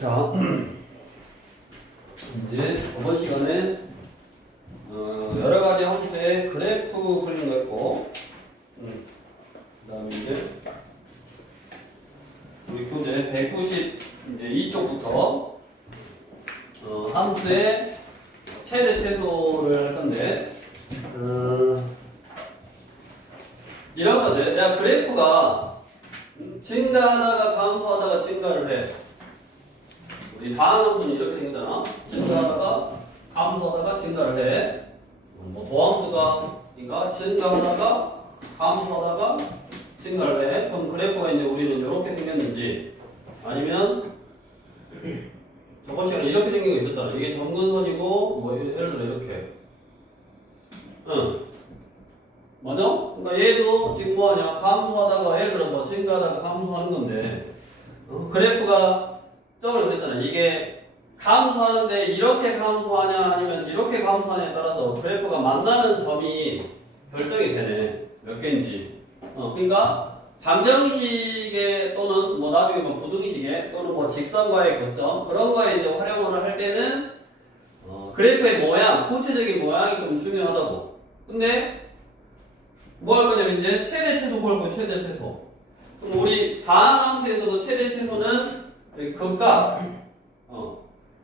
자, 이제 저번 시간에 여러 가지 함수의 그래프 그린 거 했고, 그 다음에 이제 우리 교재 190 이제 이쪽부터 함수의 최대 최소를 할 건데, 이런 거죠. 내가 그래프가 증가하다가 감소하다가 증가를 해. 우리 다항함수는 이렇게 생겼잖아. 증가하다가 감소하다가 증가를 해. 뭐 도함수가 증가하다가 감소하다가 증가를 해. 그럼 그래프가 이제 우리는 이렇게 생겼는지, 아니면 저번 시간에 이렇게 생긴 거 있었잖아. 이게 점근선이고 뭐 예를 들어 이렇게. 맞아? 그러니까 얘도 지금 뭐하냐? 감소하다가 예를 들어 뭐 증가하다가 감소하는 건데, 그래프가 저번에 그랬잖아. 이게 감소하는데 이렇게 감소하냐 아니면 이렇게 감소하냐에 따라서 그래프가 만나는 점이 결정이 되네. 몇 개인지. 그러니까 방정식에 또는 뭐 나중에 뭐 부등식에 또는 뭐 직선과의 교점 그런 거에 이제 활용을 할 때는 그래프의 모양, 구체적인 모양이 좀 중요하다고. 근데 뭐 할 거냐면 이제 최대 최소 볼 거예요. 최대 최소. 그럼 우리 다항함수에서도 최대 최소는 극값,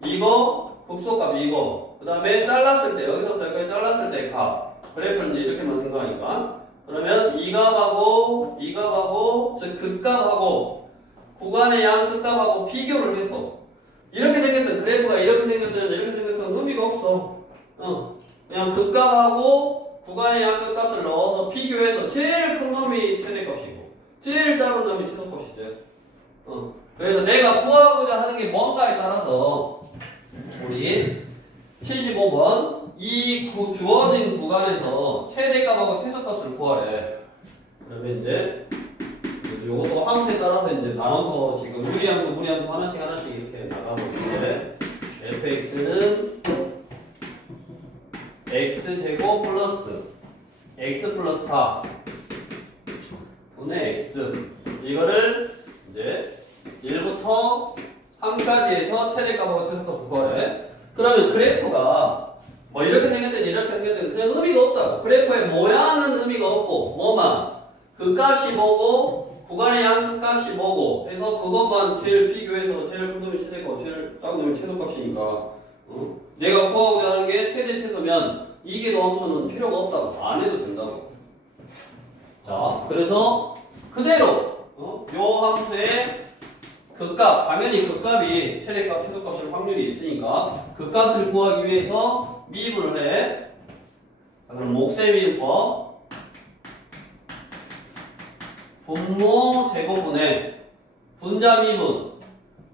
이거 극소값 이거. 그 다음에 잘랐을 때 여기서부터 여기까지 잘랐을 때 값. 그래프를 이제 이렇게만 생각하니까. 그러면 이 값하고 이 값하고 즉 극값하고 구간의 양 극값하고 비교를 해서 이렇게 생겼던 그래프가 이렇게 생겼던 이렇게 생겼던 의미가 없어. 그냥 극값하고 구간의 양 극값을 넣어서 비교해서 제일 큰 놈이 최대값이고 제일 작은 놈이 최소값이지. 그래서 내가 구하고자 하는 게 뭔가에 따라서 우리 75번 이 주어진 구간에서 최대값하고 최소값을 구하래. 그러면 이제 요것도 함수에 따라서 이제 나눠서 지금 무리함수 하나씩 이렇게 나가보는데 fx는 x제곱 플러스 x 플러스 4 분의 x 이거를 이제 1부터 3까지에서 최대값하고 최소값을 구하래. 그러면 그래프가 뭐 이렇게 생겼든 이렇게 생겼든 그냥 의미가 없다. 그래프의 모양은 의미가 없고 뭐만 그 값이 뭐고 구간의 양 그 값이 뭐고 해서 그것만 제일 비교해서 제일 큰 놈이 최대값 제일 작은 놈이 최소값이니까 내가 구하고자 하는 게 최대 최소면 이게 도함수는 필요가 없다고. 안 해도 된다고. 자, 그래서 그대로 요 함수의 극값, 당연히 극값이 최대값, 최소값일 확률이 있으니까 극값을 구하기 위해서 미분을 해. 자, 그럼 옥셈미분법 분모 제곱분의 분자 미분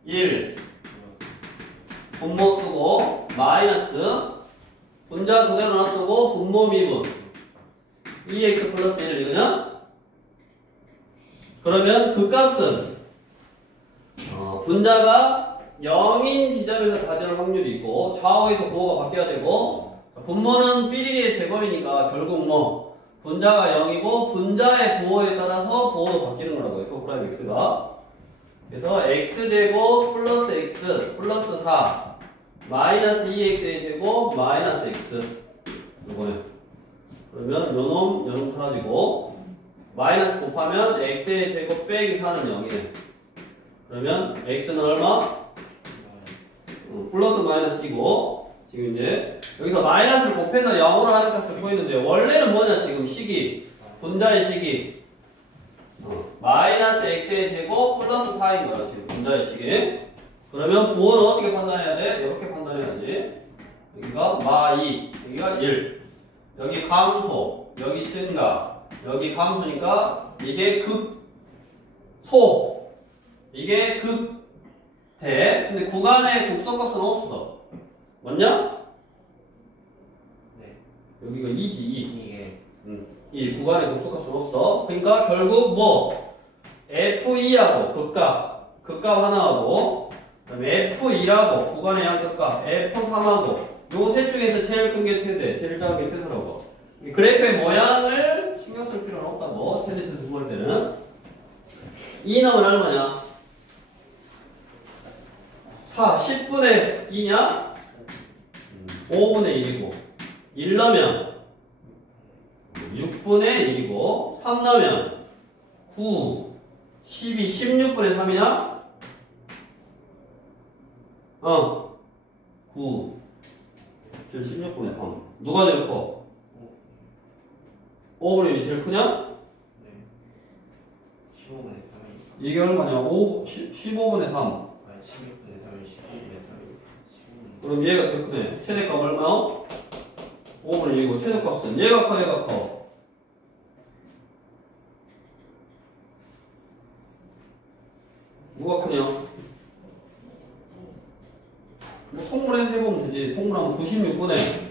1 분모 쓰고 마이너스 분자 그대로 놔두고 분모 미분 2x 플러스 1 이거냐? 그러면 그 값은 분자가 0인 지점에서 가져올 확률이 있고 좌우에서 부호가 바뀌어야 되고 분모는 삐리리의 제곱이니까 결국 뭐 분자가 0이고 분자의 부호에 따라서 부호가 바뀌는 거라고요. f 프라임 x가. 그래서 x제곱 플러스 x 플러스 4 마이너스 2x의 제곱 마이너스 x 요거네. 그러면 요놈 사라지고 마이너스 곱하면 x의 제곱 빼기 4는 0이네. 그러면 x는 얼마? 플러스 마이너스이고 지금 이제 여기서 마이너스를 곱해서 0으로 하는 값을 구했는데 원래는 뭐냐 지금 식이 분자의 식이 마이너스 x의 제곱 플러스 4인 거야 지금 분자의 식이. 그러면 부호는 어떻게 판단해야 돼? 이렇게 판단해야지. 여기가 마2 여기가 1 여기 감소 여기 증가 여기 감소니까 이게 극소 이게 극대. 근데 구간의 극소값은 없어. 맞냐? 네. 여기가 2지 2. 이 구간의 극소값은 없어. 그러니까 결국 뭐 F2하고 극값 하나하고 그다음에 F2라고 구간의 양극값 F3하고 요 셋 중에서 제일 큰 게 최대, 제일 작은 게 최소라고. 그래프의 모양을 신경 쓸 필요는 없다고. 최대 최소 구할 때는 이 놈은 얼마냐? 자, 10분의 2냐? 5분의 1이고 1 넣으면 6분의 1이고 3 넣으면 9, 12, 16분의 3이냐? 9, 16분의 3 누가 제일 커? 5분의 1이 제일 크냐? 네. 15분의 3이. 이게 얼마냐? 15분의 3 아니 16분의 3이 15분의 3이. 15분의 그럼 얘가 제일 크네. 최대값 얼마요? 5분의 1이고 최소값은 얘가 커 얘가 커? 누가 크냐? 뭐 통분해서 해보면 되지. 통분하면 96분의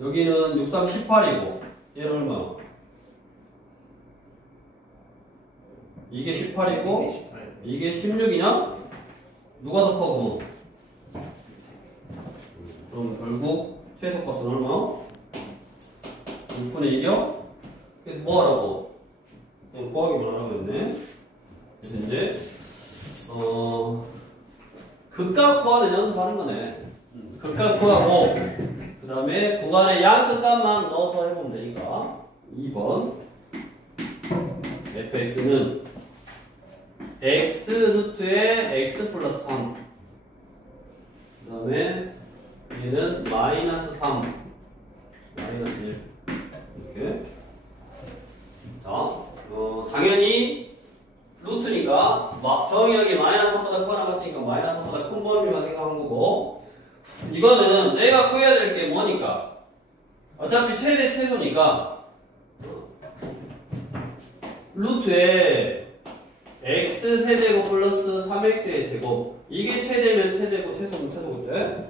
여기는 6, 3, 18이고 얘는 얼마? 이게 18이고 18. 이게 16이냐? 누가 더 커? 그럼 결국 최소값은 얼마? 6분의 1이요? 그래서 뭐 하라고? 그냥 구하기만 하라고 했네. 그래서 이제 극값 구하는 연습하는 거네. 극값 구하고 그 다음에 구간에 양극값만 넣어서 해보면 되니까 2번 fx는 x 루트에 x 플러스 3 그 다음에 얘는 마이너스 3 마이너스 1 이렇게 자 당연히 루트니까 정의역이 마이너스 3보다 크거나 같으니까 마이너스 3보다 큰 범위만 생각한 거고 이거는 내가 구해야 될 게 뭐니까 어차피 최대 최소니까 루트에 x 세제곱 플러스 3x의 제곱 이게 최대면 최대고 최소면 최소겠지?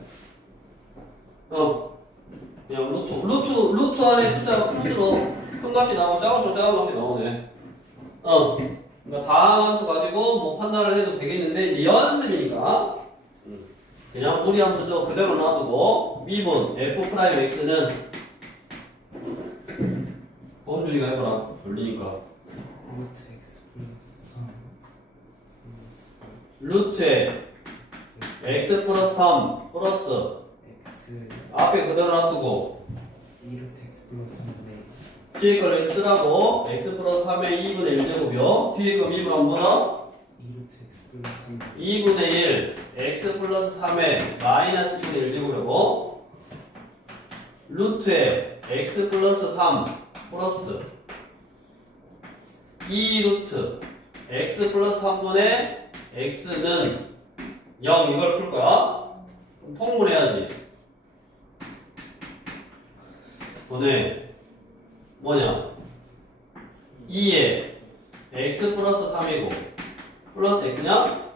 그냥 루트 안에 숫자가 클수록 큰 값이 나오고 작을수록 작은 값이 나오네. 그러니까 다항 함수 가지고 뭐 판단을 해도 되겠는데 이제 연습이니까 그냥 무리함수 저 그대로 놔두고 미분 f'x는 범준이가 해봐라. 졸리니까 루트 x 플러스 3 루트에 x 플러스 3 플러스 x 앞에 그대로 놔두고 2루트 x 플러스 3분의 뒤에 걸 x라고 x 플러스 3의 2분의 1제곱이요. 뒤에 거 미분 한번 보다 2루트 x 플러스 3 2분의 1 x 플러스 3의 마이너스 2분의 1제곱이라고 루트에 x 플러스 3 플러스 2루트 x 플러스 3분의 x는 0 이걸 풀 거야. 그럼 통분해야지. 너네 뭐냐 2에 x 플러스 3이고 플러스 x냐?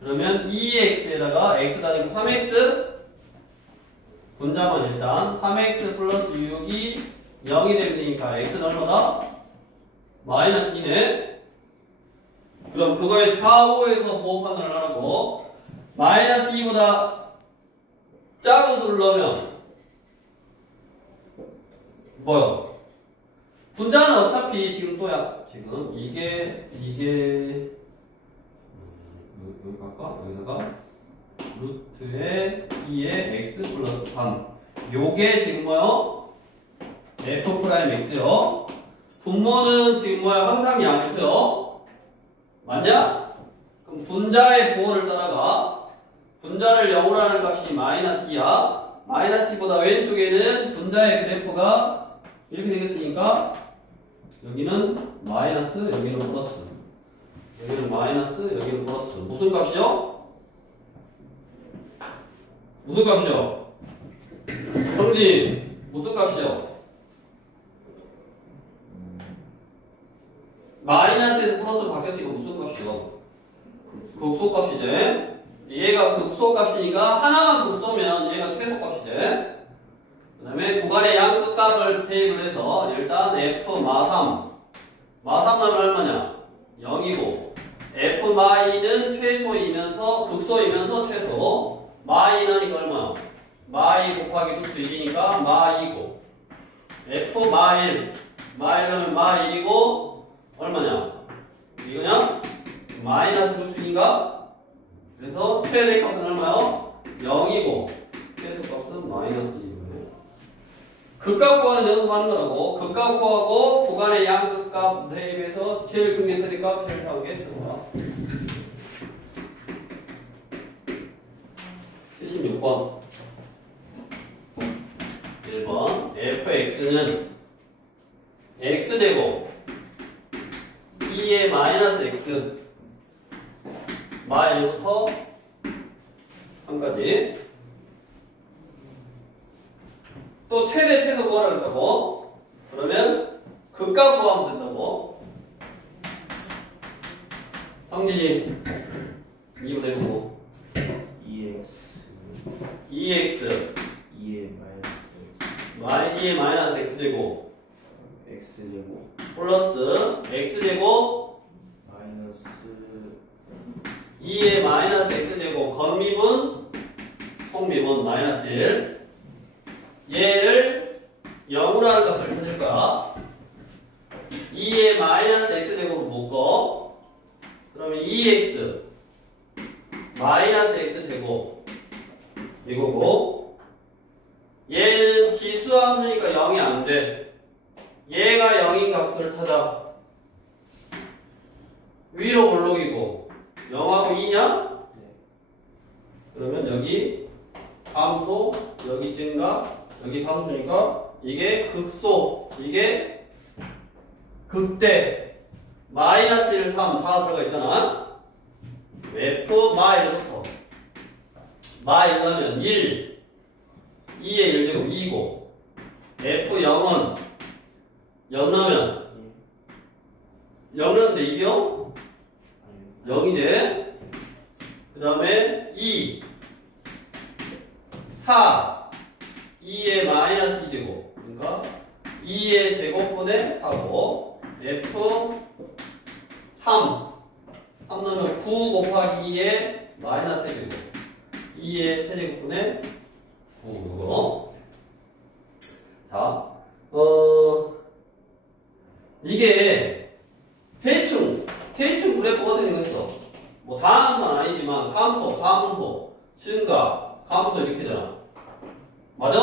그러면 2x에다가 x 다니고 3x 분자만 일단 3x 플러스 6이 0이 되면 되니까 x는 얼마다? 마이너스 2네. 그럼 그거의 좌우에서 보호 판단을 하라고. 마이너스 2보다 작은 수를 넣으면 뭐요? 분자는 어차피 지금 또야 지금 이게 여기 갈까? 여기다가 루트에 2의 x 플러스 3 요게 지금 뭐요? f 프라임 x요. 분모는 지금 뭐야? 항상 양수요. 맞냐? 그럼 분자의 부호를 따라가. 분자를 0으로 하는 값이 마이너스 2야. 마이너스 2보다 왼쪽에는 분자의 그래프가 이렇게 되겠으니까 여기는 마이너스, 여기는 플러스. 여기는 마이너스, 여기는 플러스. 무슨 값이죠? 무슨 값이요? 성진, 무슨 값이요? 마이너스에서 플러스로 바뀌었으니까 무슨 값이요? 극소값이지. 얘가 극소값이니까 하나만 극소면 얘가 최소값이지. 그 다음에 구간의 양끝값을 대입을 해서 일단 f 마3 나면 얼마냐? 0이고 f 마이는 최소이면서 극소이면서 최소 마이너니까 얼마? 마이 곱하기 루트 1이니까 마이고 f 마일 마일하면 마1이고 얼마냐? 이거냐? 마이너스 루트 2인가? 그래서 최대값은 얼마요? 0이고 최소값은 마이너스 2고요. 극값 구하는 연습하는 거라고. 극값 구하고 구간의 양극값 대입해서 제일 큰 게 최대값, 제일 작은 게 최소값. 76번 1번 fx는 x제곱 2의 마이너스 x 마 1부터 3까지 또 최대 최소 구하라 그랬다고. 그러면 극값 구하면 된다고. 성진이 2분 해보고 2x 2의 마이너스 2의 마이너스 x제곱 x제곱 플러스 x제곱 마이너스 2의 마이너스 x제곱 건미분 속미분 마이너스 1 얘를 0으로 하는 값을 찾을 거야. 2의 마이너스 x제곱을 묶어. 그러면 2x 마이너스 x제곱 이거고 얘는 지수함수니까 0이 안 돼. 얘가 0인 값을 찾아. 위로 볼록이고 0하고 2냐? 네. 그러면 여기 함수, 여기 증가, 여기 함수니까 이게 극소, 이게 극대 마이너스 1, 3 다 들어가 있잖아. f 마 1부터 마 1 넣으면 1 2의 1제곱 2고 f 0은 0 넣으면 0 넣는데 2병 0이지. 그 다음에 2 4 2의 마이너스 2제곱 그러니까 2의 제곱분의 4고 f 3 넣으면 9 곱하기 2의 마이너스 1제곱 2의 세제곱분의 9 이거. 자, 이게 대충 그래프가 어떻게 생겼어? 뭐 다함수는 아니지만 감소, 증가, 감소 이렇게 되잖아. 맞아?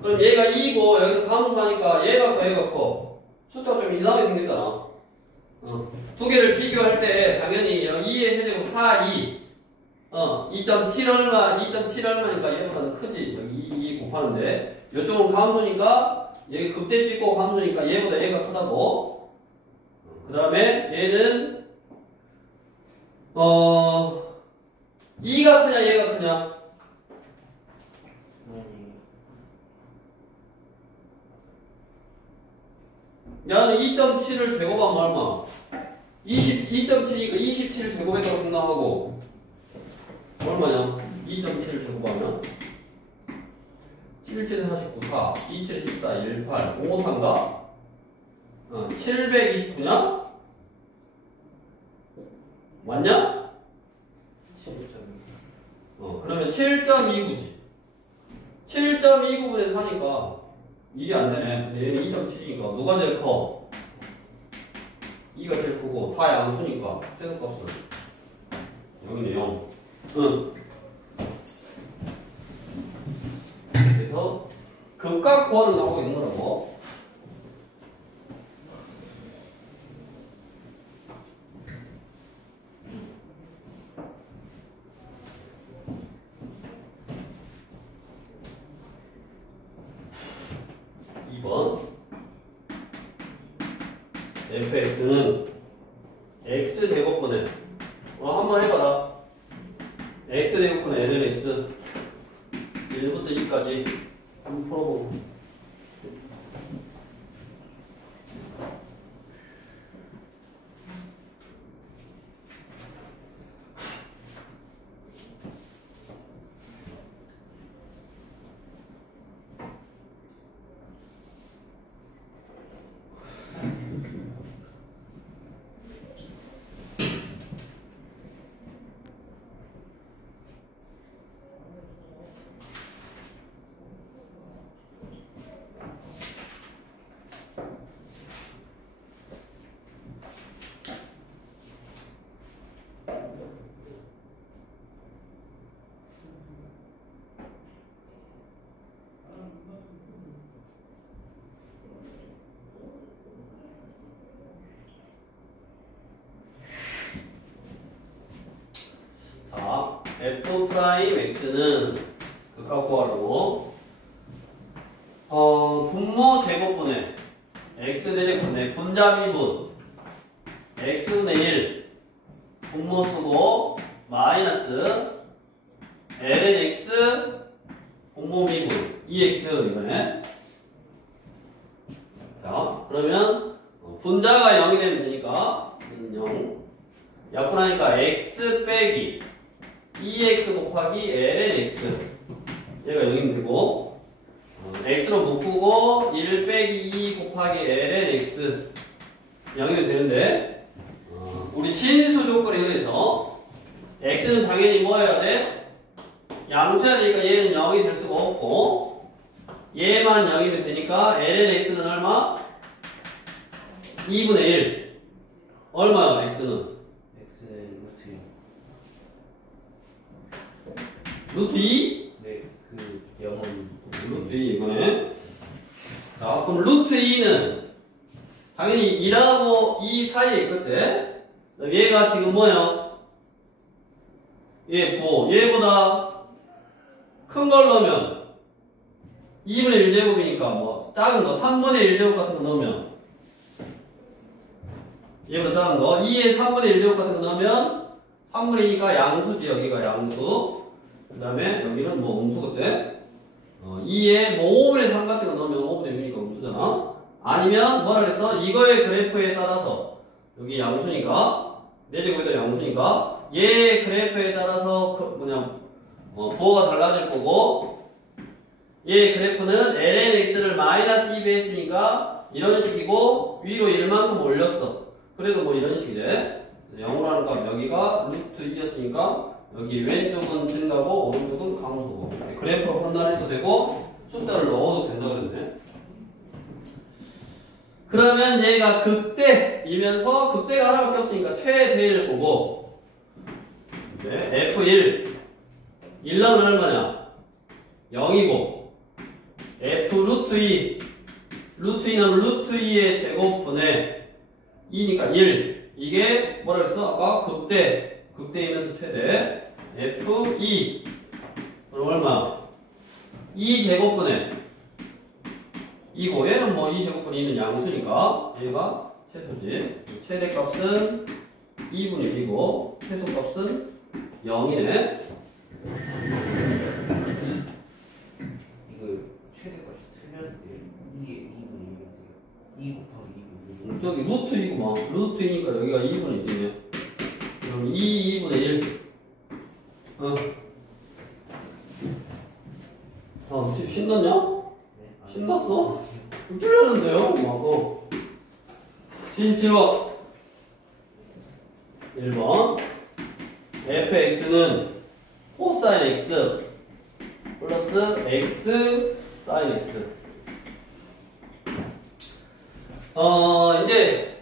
그럼 얘가 2고 여기서 감소하니까 얘가 커, 얘가 커. 숫자가 좀 이상하게 생겼잖아. 두 개를 비교할 때 당연히 2의 세제곱 4, 2 2.7 얼마, 2.7 얼마니까 얘보다는 크지. 여기 2 곱하는데 이쪽은 감소니까 얘 극대 찍고 감소니까 얘보다 얘가 크다고. 그 다음에 얘는 2가 크냐 얘가 크냐? 야는 2.7을 제곱하면 얼마? 2.7이니까 27을 제곱했다고 생각하고 얼마냐? 2.7을 제곱하면 7, 7, 49, 4, 2, 7, 14, 1, 8, 5, 3가 729냐? 맞냐? 7.2 그러면 7.29지. 7.29분의 4니까 일이 안 되네. 근데 얘는 2.7이니까 누가 제일 커? 2가 제일 크고 다 양수니까 최소값은 여기는 0. 응. 그래서 극값 구하는 거 하고 있는 거라고. fx는 x제곱분의 한번 해봐라. x제곱분의 nx 1부터 2까지 한번 풀어보고 f 프라임 x는 극과 구하라고 분모 제곱분의 x 대제곱분의 분자 미분 x분의 1 분모 쓰고 마이너스 ln x 분모 미분 2x 이거네. 자 그러면 분자가 0이 되면 되니까 0 약분하니까 x 빼기 2x 곱하기 ln x 얘가 0이면 되고 x로 묶고 1 빼기 2 곱하기 ln x 0이면 되는데 우리 진수 조건에 의해서 x는 당연히 뭐 해야 돼? 양수해야 되니까 얘는 0이 될 수가 없고 얘만 0이면 되니까 ln x는 얼마? 2분의 1 얼마야 x는? X는 루트 2? 네, 그 0은 루트 2 이거네. 자, 그럼 루트 2는 당연히 2하고 2 사이에 있겠지? 얘가 지금 뭐야? 얘 부호. 얘보다 큰 걸 넣으면 2분의 1제곱이니까 뭐 작은 거 3분의 1제곱 같은 거 넣으면 얘보다 작은 거 2에 3분의 1제곱 같은 거 넣으면 3분의 2가 양수지. 여기가 양수. 그 다음에 여기는 뭐 음수겠지? 2에 뭐 5분의 3 같은 거 넣으면 5분의 6이니까 음수잖아. 아니면 뭐라 그랬어? 이거의 그래프에 따라서 여기 양수니까 4제곱에도 양수니까 얘 그래프에 따라서 부호가 달라질 거고 얘 그래프는 ln x를 마이너스 2배 했으니까 이런 식이고 위로 1만큼 올렸어. 그래도 뭐 이런 식이 돼. 0으로 하는 값 여기가 루트 2였으니까 여기 왼쪽은 증가고 오른쪽은 감소고 그래프로 판단해도 되고 숫자를 넣어도 된다 그랬네. 그러면 얘가 극대이면서 극대가 하나밖에 없으니까 최대일 보고 F1 1은 얼마냐? 0이고 F 루트 2 루트 2는 루트 2의 제곱분의 2니까 1 이게 뭐라 그랬어? 아까 극대이면서 최대 F2 그럼 얼마? 2제곱분의 2고 얘는 뭐 2제곱분의 2는 양수니까 얘가 최소지. 최대값은 2분의 1이고 최소값은 0이네. 이거 최대값이 틀면 이게 2분의 1인데요. 2 곱하기 2분의 1. 저기 루트 2구만. 루트 2니까 여기가 2분의 1이네. 그럼 2분의 1. 지금 신났냐? 네. 신났어? 틀렸는데요? 뭐 77번 1번 fx는 코사인 x 플러스 x 사인 x 이제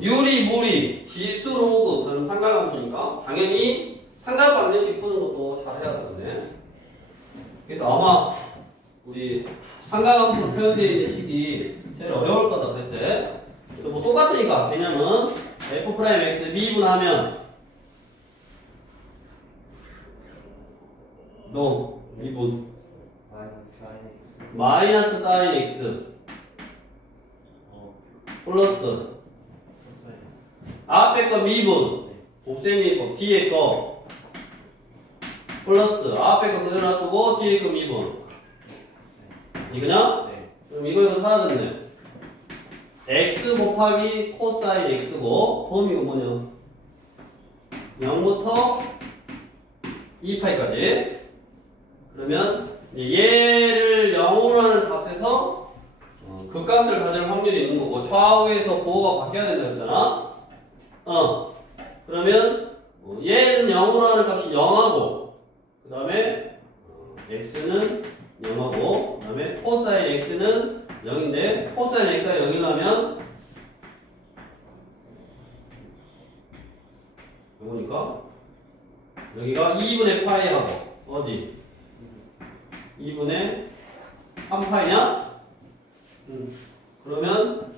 유리무리 지수로 그는 삼각함수니까 당연히 삼각관계식 푸는 것도 잘 해야 되는데 그래서 아마 우리 삼각함수로 표현되어 있는 식이 제일 어려울 거다 그랬지? 그래서 뭐 똑같으니까 개념은 f'x 미분하면 너 미분 마이너스 사인 x 플러스 앞에 거 미분 곱셈이고 뒤에 거 플러스 앞에 거 그대로 놔두고 뒤에 거 미분 이거냐? 네. 그럼 이거 사라졌네. x 곱하기 코사인 x고 범위가 뭐냐? 0부터 2파이까지. 그러면 얘를 0으로 하는 값에서 그 값을 가질 확률이 있는 거고 좌우에서 부호가 바뀌어야 된다 그랬잖아. 그러면 얘는 0으로 하는 값이 0하고 그 다음에 x는 0하고 그 다음에 코사인 x는 0인데 코사인 x가 0이라면 이거니까 여기가 2분의 파이하고 어디? 2분의 3파이냐? 그러면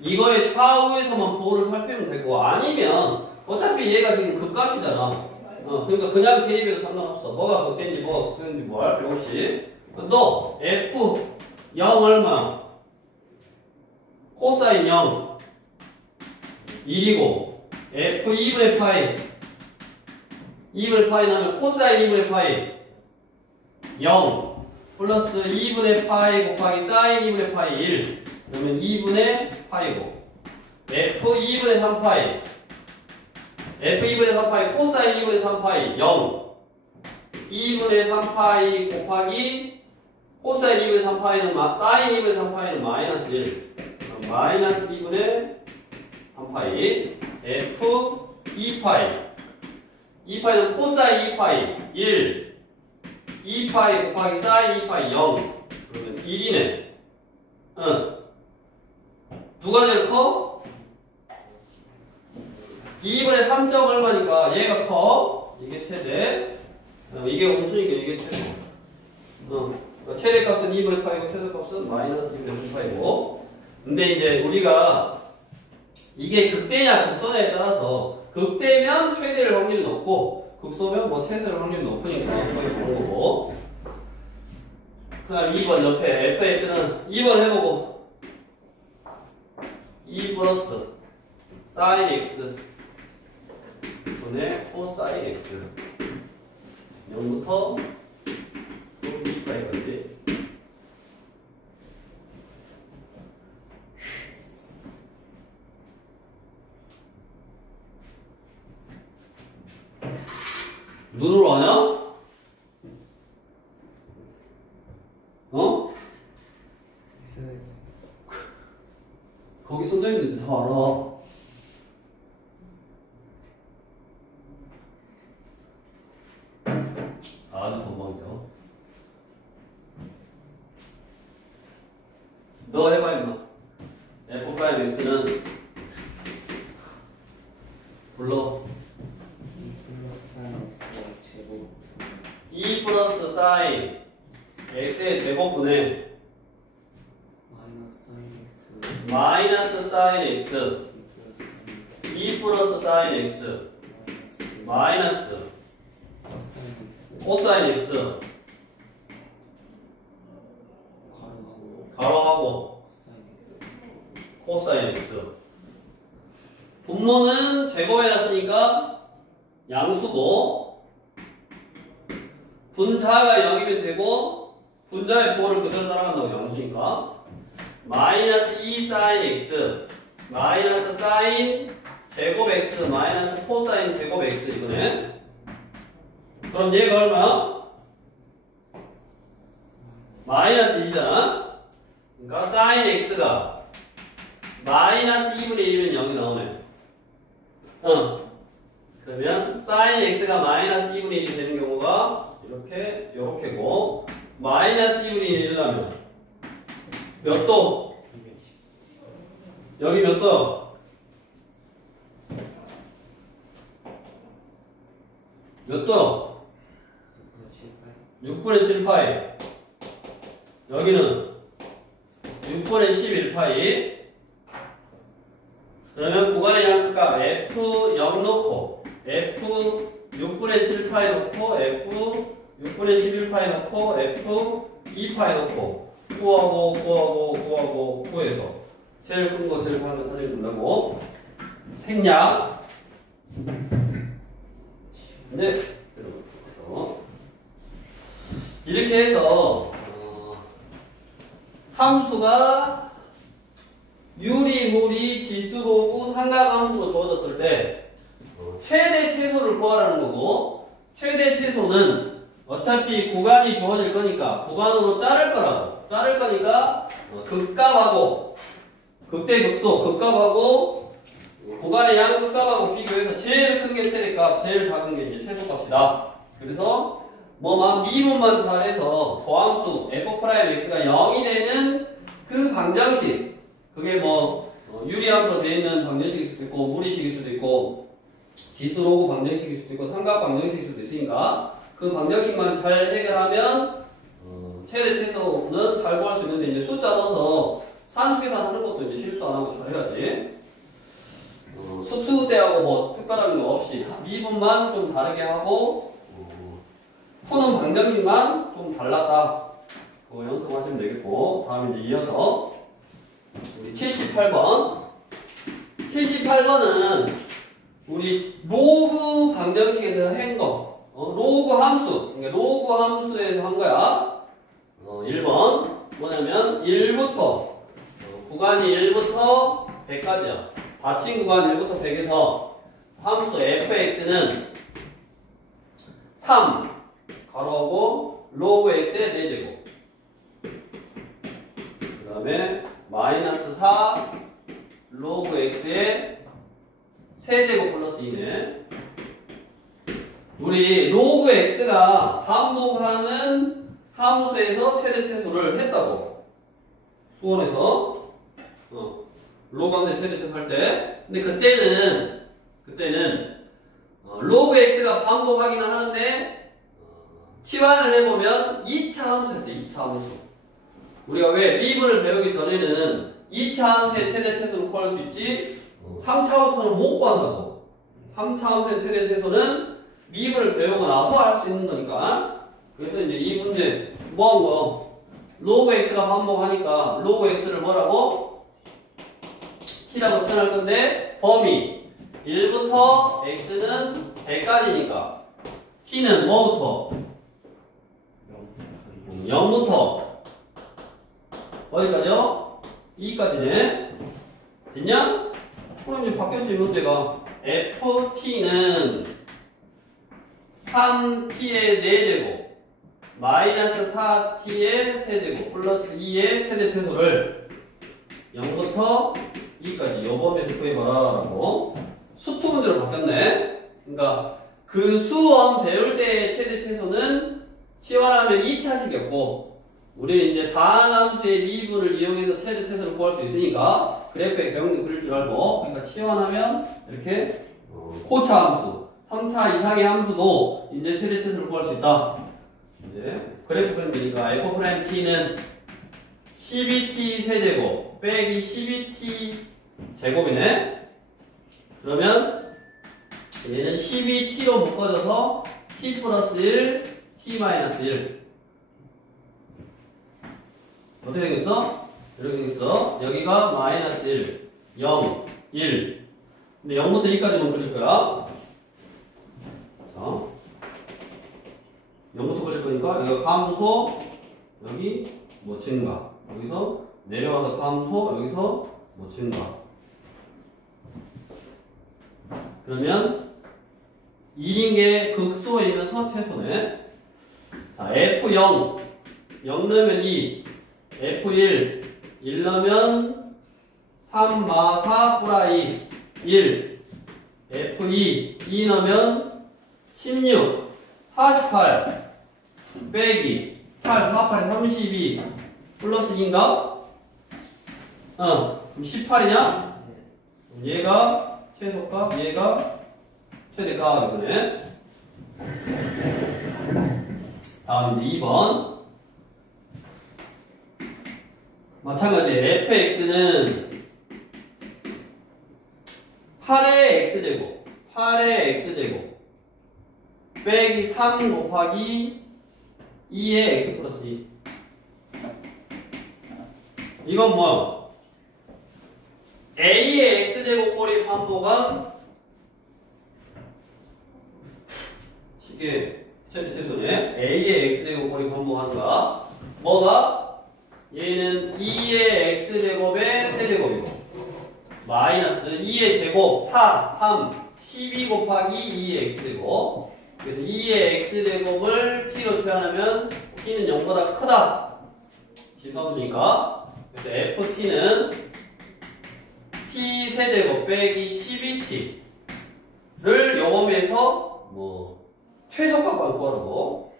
이거의 좌우에서만 부호를 살피면 되고 아니면 어차피 얘가 지금 극값이잖아. 그러니까 그냥 대입해도 상관없어. 뭐가 극대인지 뭐가 극소인지 뭐 할 필요 없이. 또 F 0 얼마? 코사인 0 1이고 F 2분의 파이 2분의 파이 나면 코사인 2분의 파이 0 플러스 2분의 파이 곱하기 사인 2분의 파이 1 그러면 2분의 파이고 F 2분의 3파이 F 2분의 3파이 코사인 2분의 3파이 0 2분의 3파이 곱하기 코사인 2분의 3파이는 사인 2분의 3파이는 마이너스 1 마이너스 2분의 3파이 F 2파이 2파이는 코사인 2파이 1 2파이 곱하기 사인 2파이 0 그러면 1이네 누가 제일 커? 2분의 3점 얼마니까 얘가 커 이게 최대 이게 음수니까 이게 최대 최대값은 2분의 파이고 최소값은 마이너스 2분의 3파이고 근데 이제 우리가 이게 극대냐 극소냐에 따라서 극대면 최대일 확률이 높고 극소면 뭐 최소일 확률이 높으니까 이렇게 보는 거고 그 다음 2번 옆에 fx는 2번 해보고 2 플러스 sin x 분의 코사인 x 0부터 2까지 눈으로 아냐? 어? 거기 써져있는지 다 알아. 아주 건방져. 너 해봐 임마. F'X는 불러 2 플러스 사인 x의 제곱분의 마이너스 사인 x 2 플러스 사인 x 마이너스 코사인 x 가로하고 코사인 x 분모는 제곱해놨으니까 양수고 분자가 0이면 되고 분자의 부호를 그대로 따라간다고 양수니까 마이너스 2 사인 x 마이너스 사인 제곱 x 마이너스 코사인 제곱 x 이거네. 그럼 얘가 얼마야? 마이너스 2잖아. 그러니까 사인 x가 마이너스 2분의 1이면 0이 나오네. 그러면 사인 x가 마이너스 2분의 1이 되는 경우가 요렇게고 마이너스 2분의 1이라면 몇 도? 여기 몇 도? 몇 도? 6분의 7파이 여기는 6분의 11파이 그러면 구간의 양극값 F0 놓고 F 6분의 7파이 놓고 F 6분의 11파이 놓고 F 2파이 놓고 구하고 구해서 제일 큰 거 제일 작은 거 살려준다고 생략 네 이렇게 해서 함수가 유리무리 지수로고 삼각함수로 주어졌을 때 최대 최소를 구하라는 거고 최대 최소는 어차피 구간이 주어질 거니까 구간으로 자를 거니까 극값하고 극대 극소 극값하고 구간의 양극값하고 비교해서 제일 큰 게 최대값 제일 작은 게 이제 최소값이다. 그래서 뭐만 미분만 잘해서 도함수 f'x가 0이 되는 그 방정식 그게 뭐 유리함수로 되어 있는 방정식일 수도 있고 무리식일 수도 있고 지수로고 방정식일 수도 있고 삼각 방정식일 수도 있으니까 그 방정식만 잘 해결하면 최대 최소는 잘 구할 수 있는데 이제 숫자 넣어서 산수 계산하는 것도 이제 실수 안 하고 잘 해야지. 수투 때하고 뭐 특별한 거 없이 미분만 좀 다르게 하고 푸는 방정식만 좀 달랐다. 그거 연습하시면 되겠고 다음 이제 이어서 우리 78번 78번은 우리 로그 방정식에서 한 거 로그 함수 그러니까 로그 함수에서 한 거야. 1번 뭐냐면 1부터 구간이 1부터 100까지야. 받침 구간 1부터 100에서 함수 fx는 3 가로하고 로그 x의 4제곱 그 다음에 마이너스 4 로그 x의 세제곱 플러스 2네. 우리 로그 x가 반복하는 함수에서 최대 최소를 했다고. 수원에서 로그 함수의 최대 최소 할 때. 근데 그때는 로그 x가 반복하기는 하는데 치환을 해보면 2차 함수였어요. 2차 함수. 우리가 왜 미분을 배우기 전에는 2차 함수의 최대 최소를 구할 수 있지 3차부터는 못 구한다고. 3차 함수의 최대 최소는 미분을 배우고 나서 할 수 있는 거니까. 그래서 이제 이 문제 뭐 한 거? 로그 x가 반복하니까 로그 x를 뭐라고? t라고 표현할 건데 범위 1부터 x는 100까지니까 t는 뭐부터? 0부터 어디까지요? 2까지네. 됐냐? 그럼 이제 바뀌었지 문제가. ft는 3t의 4제곱 마이너스 4t의 세제곱 플러스 2의 최대 최소를 0부터 2까지 요번에 구해봐라 라고 수투 문제로 바뀌었네. 그러니까 그 수원 배울 때의 최대 최소는 치환하면 2차식이었고 우리는 이제 다항함수의 미분을 이용해서 최대 최소를 구할 수 있으니까 그래프에 경도 그릴 줄 알고 그러니까 치환하면 이렇게 코차 함수 3차 이상의 함수도 이제 최대 최소를 구할 수 있다. 이제 그래프 그리니까 f't는 12t 세제곱 빼기 12t 제곱이네. 그러면 얘는 12t로 묶어져서 t 플러스 1, t 마이너스 1 어떻게 생겼어? 이렇게 생겼어. 여기가 마이너스 1, 0, 1 근데 0부터 2까지만 그릴 거야. 자, 0부터 그릴 거니까 여기가 감소 여기 뭐 증가 여기서 내려와서 감소 여기서 뭐 증가 그러면 1인 게 극소이면서 최소네. 자, F0 0 넣으면 2 F1 1 넣으면 3 마 4 플라이 1 F2 2 넣으면 16 48 빼기 8 4 8 32 플러스 2인가? 그럼 18이냐? 얘가 최소값 얘가 최대값 이거네. 다음 이제 2번 마찬가지 fx는 8의 x제곱 8의 x제곱 빼기 3 곱하기 2의 x 플러스 2 이건 뭐야? a의 x제곱 꼴이 반복한 쉽게 최대 최소네. a의 x제곱 꼴이 반복하는 거야. 뭐가? 얘는 2의 x제곱의 세제곱이고 마이너스 2의 제곱 4, 3, 12 곱하기 2의 x제곱 그래서 2의 x제곱을 t로 취하면 t는 0보다 크다. 지수함수니까 그래서 ft는 t 세제곱 빼기 12t를 요범에서 뭐 최소값만 구하라고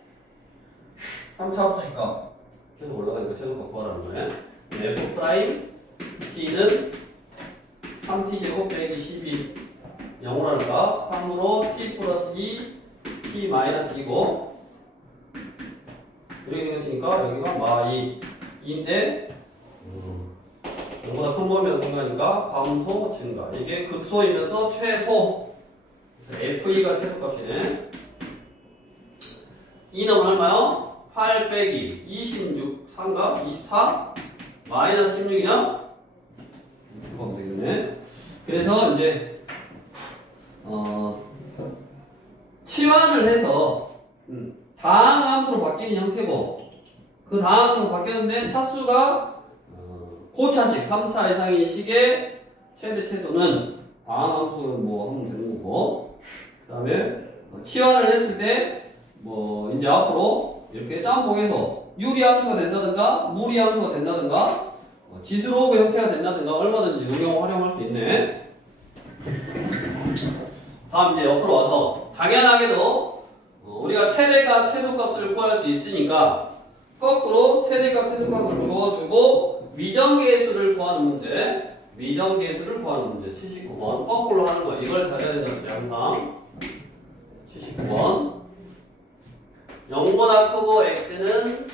3차 함수니까 계속 올라가니까 최소값 구하라는 거네. f 프라임 t는 3t제곱 빼기 12 0으로 하니까 3으로 t 플러스 2 t 마이너스 2고 이렇게 생겼으니까 여기가 마2 2인데 0보다 큰 범위가 증가하니까 감소 증가 이게 극소이면서 최소 F2가 최소값이네. 2는 얼마요? 8 빼기 26, 3가? 24? 마이너스 16이냐? 이렇게 하면 되겠네. 그래서 이제 치환을 해서 다항 함수로 바뀌는 형태고, 그 다항 함수로 바뀌었는데 차수가 고차식 3차 이상인 식의 최대 최소는 다항 함수를 뭐 하면 되는 거고, 그 다음에 치환을 했을 때 뭐 이제 앞으로 이렇게 짬뽕해서 유리 함수가 된다든가 무리 함수가 된다든가 지수로그 형태가 된다든가 얼마든지 응용 활용할 수 있네. 다음 이제 옆으로 와서 당연하게도 우리가 최대값 최소값을 구할 수 있으니까 거꾸로 최대값 최소값을 주어주고 미정계수를 구하는 문제, 미정계수를 구하는 문제 79번 거꾸로 하는 거예요. 이걸 잘해야 된다는 거죠. 항상 79번 0보다 크고 x는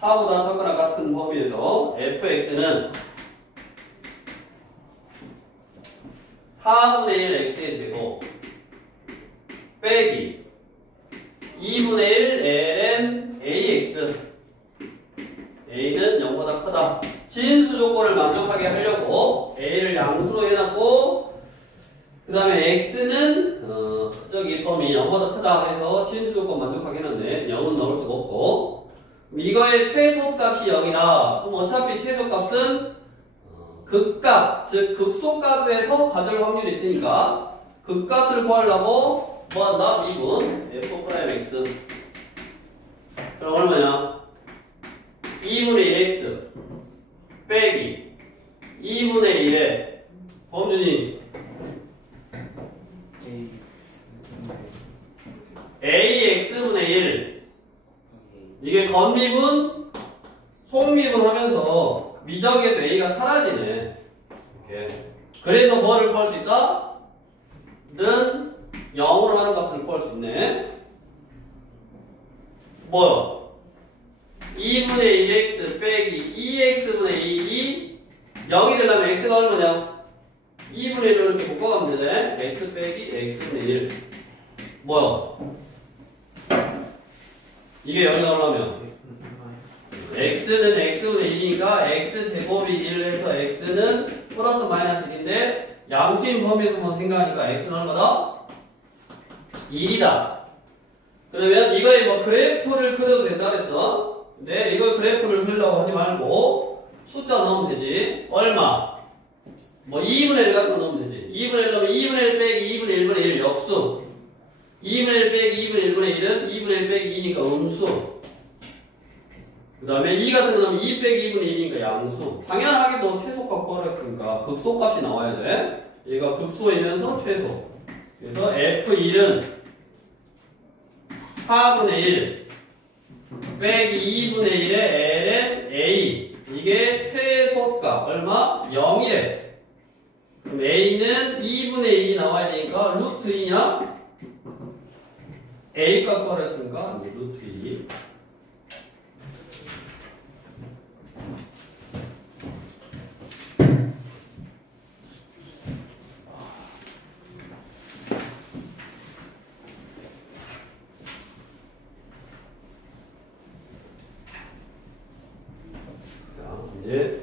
4보다 적거나 같은 범위에서 fx는 4분의 1 x의 제곱 빼기 2분의 1 ln ax a는 0보다 크다. 진수 조건을 만족하게 하려고 a를 양수로 해놨고, 그 다음에 x는 저기 범위 0보다 크다 해서 진수 조건 만족하게 해놨네. 0은 넣을 수가 없고, 이거의 최소값이 0이다. 그럼 어차피 최소값은 극값, 즉 극소값에서 가져올 확률이 있으니까 극값을 구하려고 뭐 한다? 미분 f'(x) 그럼 얼마냐? 2분의 1x 빼기 2분의 1에 범준이 ax분의 1 이게 건미분, 속미분 하면서 미정에서 a가 사라지네. 이렇게. 그래서 뭐를 구할 수 있다? 는 0으로 하는 값을 구할 수 있네. 뭐요? 2분의 1x 빼기 2x분의 1이 0이 되려면 x가 얼마냐? 2분의 1로 이렇게 묶어가면 되네. x 빼기 x분의 1 뭐요? 이게 0이 나오려면 x는 x분의 1이니까 x제곱이 1을 해서 x는 플러스 마이너스 1인데 양수인 범위에서만 생각하니까 x는 얼마다? 1이다. 그러면 이거에 뭐 그래프를 그려도 된다 그랬어. 근데 이거 그래프를 그리려고 하지 말고 숫자 넣으면 되지. 얼마? 뭐 2분의 1 같은 거 넣으면 되지. 2분의 1 넣으면 2분의 1 빼기 2분의 1분의 1 역수. 2분의 1 빼기 2분의 1분의 1은 2분의 1 빼기 2니까 음수. 그 다음에 2 같은 거 넣으면 2 빼기 2분의 1이니까 양수. 당연하게도 최소값 구하라 했으니까 극소값이 나와야 돼. 얘가 극소이면서 최소. 그래서 F1은 4분의 1 빼기 2분의 1의 ln a. 이게 최소값 얼마? 0이래. 그럼 a는 2분의 1이 나와야 되니까 루트 2냐? a 값 구하라 했으니까 루트 2. 이제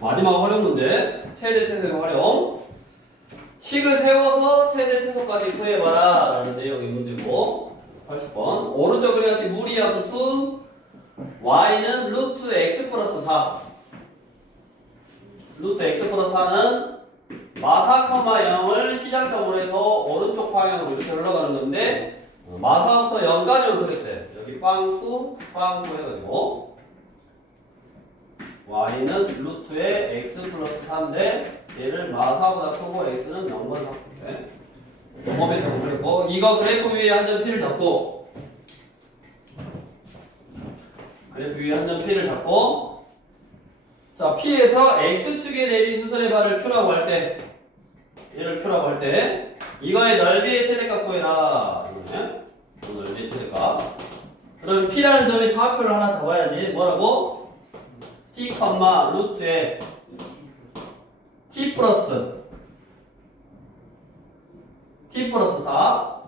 마지막 활용 문제 최대 최소 활용. 식을 세워서 최대 최소까지 구해봐라 라는 내용의 문제고 80번 오른쪽 그래같이 무리함수 y는 루트 x 플러스 4 루트 x 플러스 4는 마사, 0을 시작점으로 해서 오른쪽 방향으로 이렇게 올라가는 건데 마사부터 0까지로 그랬대. 여기 빵꾸 빵꾸 해가지고 y는 루트의 x 플러스 4인데 얘를 마사보다 크고 x는 0보다 작게 영업에서 그랬고 이거 그래프 위에 한 점 p를 잡고 그래프 위에 한 점 p를 잡고 자 p에서 x축의 내리 수선의 발을 q라고 할 때 얘를 q라고 할 때 이거의 넓이의 최대값 구해라. 넓이의 최대값. 그럼 p라는 점의 좌표를 하나 잡아야지. 뭐라고? t, 루트에 t 플러스 t 플러스 4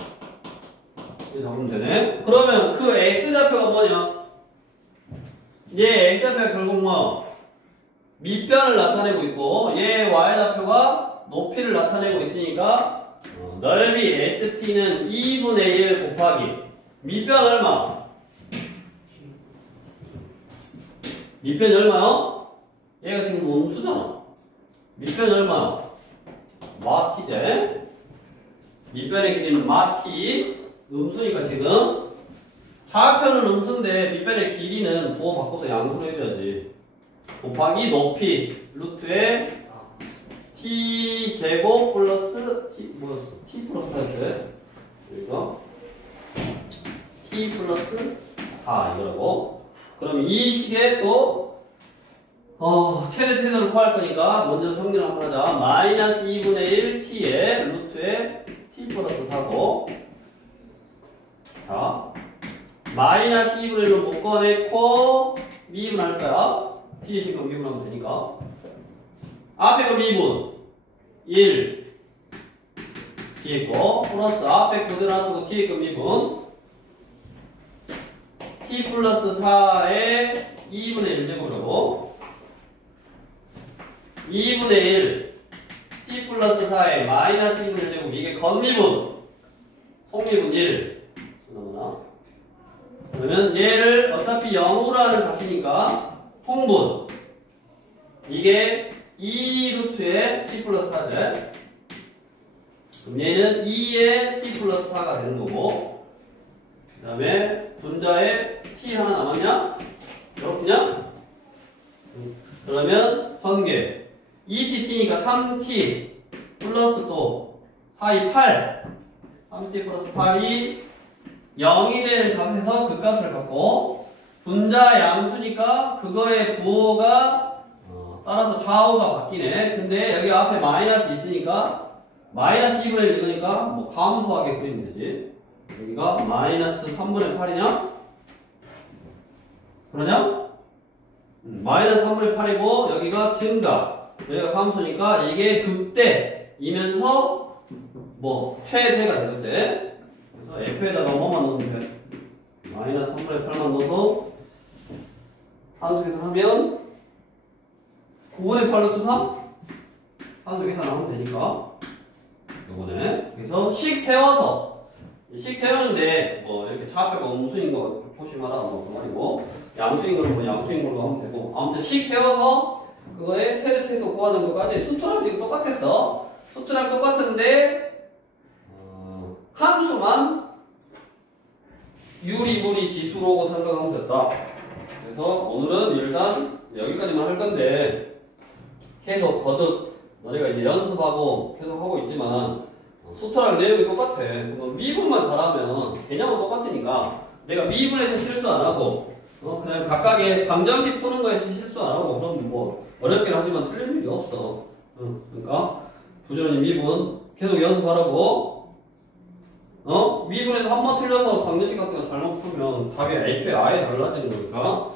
이렇게 잡으면 되네. 그러면 그 x좌표가 뭐냐? 얘 x좌표가 결국 뭐 밑변을 나타내고 있고 얘 y좌표가 높이를 나타내고 있으니까 넓이 st는 2분의 1 곱하기 밑변 얼마? 밑변이 얼마요? 얘가 지금 음수잖아. 밑변이 얼마? 마t제. 밑변의 길이는 마t. 음수니까 지금 좌표는 음수인데 밑변의 길이는 부호 바꿔서 양수로 해줘야지. 곱하기 높이 루트에 t 제곱 플러스 t 뭐였어? t 플러스 4였대. 여기서 t 플러스 4 이거라고. 그럼 이 식에 또 최대 최소를 구할 거니까 먼저 정리를 한번 하자. 마이너스 2분의 1 t에 루트에 t 플러스 4고, 자 마이너스 2분의 1로 묶어내고 미분할 거야. t 지금 미분하면 되니까 앞에 거 미분 1 뒤에 거 플러스 앞에 그대로 놔두고 뒤에 거 미분 t 플러스 4에 2분의 1제곱이라고. 2분의 1 t 플러스 4에 마이너스 2분의 1제곱 이게 건미분 속미분 1 그러면 얘를 어차피 0으로 하는 값이니까 통분 이게 2루트에 t 플러스 4제. 그럼 얘는 2에 t 플러스 4가 되는 거고, 그 다음에 분자에 t 하나 남았냐? 그렇구냐? 그러면 전개 2t니까 3t 플러스 또 4이 8 3t 플러스 8이 0이 되는 값에서 그 값을 갖고 분자 양수니까 그거의 부호가 따라서 좌우가 바뀌네. 근데 여기 앞에 마이너스 있으니까 마이너스 2분의 1이니까 뭐 감소하게 그리면 되지. 여기가 마이너스 3분의 8이냐? 그러냐? 마이너스 3분의 8이고 여기가 증가 여기가 감소니까 이게 극대이면서 뭐 최대가 되겠지. 그래서 F에다가 뭐만 넣으면 돼? 마이너스 3분의 8만 넣어서 산수 계산하면 9분의 8 루트 3? 산수 계산하면 되니까 요거네. 그래서 식 세우는데 뭐 이렇게 좌표가 음수인 거 조심하라 뭐 그 말이고, 양수인 거는 뭐 양수인 걸로 하면 되고, 아무튼 식 세워서 그거에 최대 최소 구하는 것까지 수트랑 지금 똑같았어. 수트랑 똑같은데 함수만 유리무리 지수로 생각하면 됐다. 그래서 오늘은 일단 여기까지만 할 건데 계속 거듭 너네가 이제 연습하고 계속 하고 있지만 수트랑 내용이 똑같아. 미분만 잘하면 개념은 똑같으니까 내가 미분에서 실수 안 하고 그냥 각각의 방정식 푸는 거에서 실수 안 하고 그럼 뭐 어렵긴 하지만 틀릴 일이 없어. 그러니까 부지런히 미분 계속 연습하라고. 미분에서 한 번 틀려서 방정식 같은 거 잘못 풀면 답이 애초에 아예 달라지는 거니까